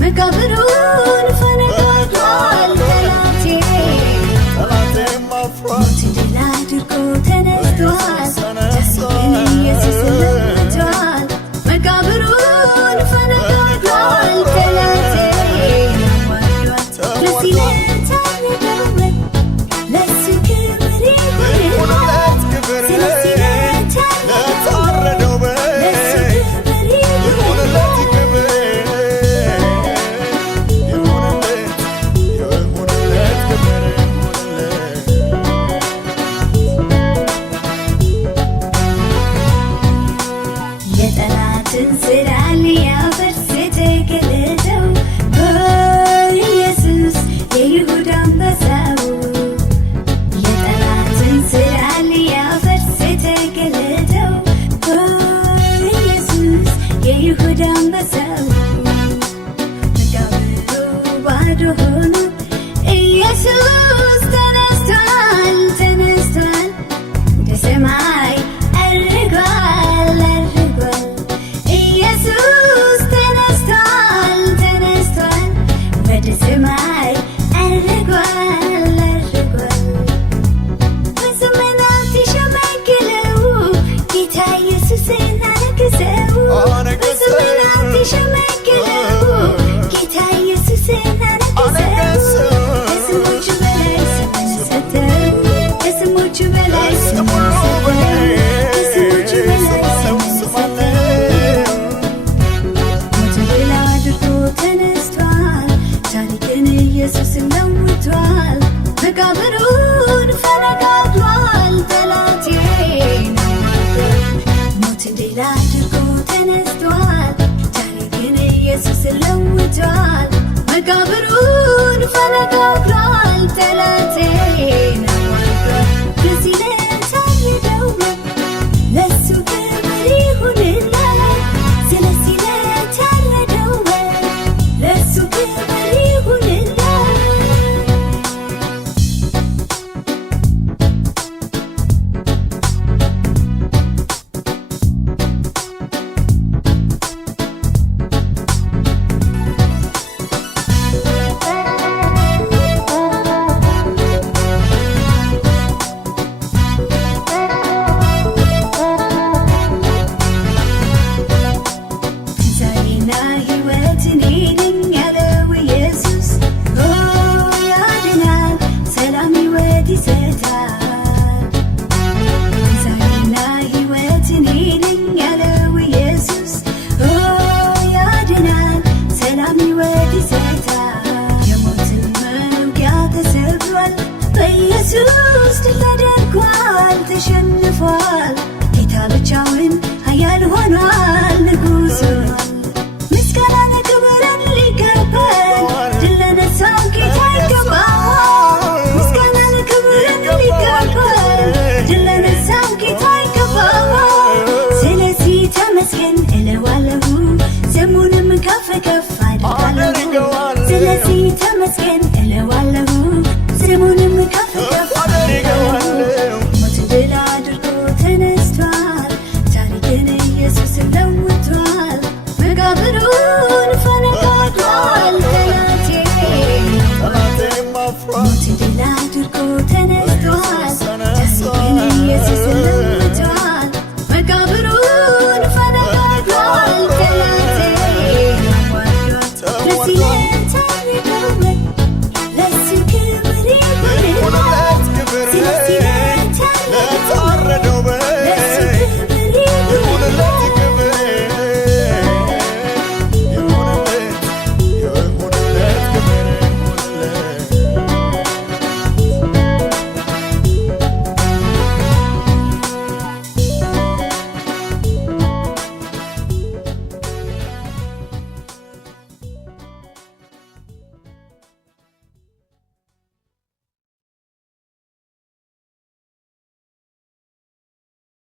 መቃብሩን ፈነቃቅሏል ጠላቴ ሞትን ድል አድርጎ ተነስቷል። ታሪክን ኢየሱስ ለውጧል። መቃብሩን ፈነቃቅሏል ጠላቴ ዋርዷል። ለዚህ ለታረደው ለሱ ክብር ይሁንለት ስለዚህ ለታረደው ስራ ሊያፈርስ የተገለጠው ኢየሱስ የይሁዳ አንበሳው የጠላትን ስራ ሊያፈርስ የተገለጠው ኢየሱስ የይሁዳ አንበሳው መቃብሩ ባዶ ሆኖ ኢየሱስ ተነስቷል ተነስቷል ወደ ሰማይ አርጓል አርጓል ኢየሱስ ተነስቷል ተነስቷል ወደ ሰማይ አርጓል አርጓል። በዘመናት የሸመገለው ጌታ ኢየሱስን አነገሠው በዘመናት የሸመገለው ጌታ ኢየሱስን አነገሠው። ከስሞቹ በላይ ስምን ሰጠው ከስሞቹ በላይ ስምን ሰጠው ከስሞቹ በላይ ስምን ሰጠው። ተነስቷል ታሪክን ኢየሱስ ለውጧል። መቃብሩን ፈነቃቅሏል ጠላቴ ሞትን ድል አድርጎ ተነስቷል። ታሪክን ኢየሱስ ለውጧል። መቃብሩን ፈነቃቅሏል ጠላቴ ለዚህ ለታረደው ለሱ ክብር ይሁንለት ስለዚህ ለታረደው ለሱ ክብር ይሁንለት። ትንሣኤና ሕይወት እኔ ነኝ ያለው ኢየሱስ ያድናል ሰላም ሕይወት ይሰጣል። ትንሣኤና ሕይወት እኔ ነኝ ያለው ኢየሱስ ያድናል ሰላም ሕይወት ይሰጣል። የሞትን መውጊያ ተሰብሯል በኢየሱስ ድል ተደርጓል ተሸንፏል። ጌታ ብቻውን ኃያል ሆኗል ንጉሥ ሆኗል። ምስጋና ለክብርን ሊቀበል ድል ለነሳው ጌታ ይገባዋል። ምስጋና ለክብርን ሊቀበል ድል ለነሳው ጌታ ይገባዋል። ስለዚህ ተመስገን እለዋለሁ ስሙንም ከፍ ከፍ አደርጋለሁ። ስለዚህ ተመስገን እለዋለሁ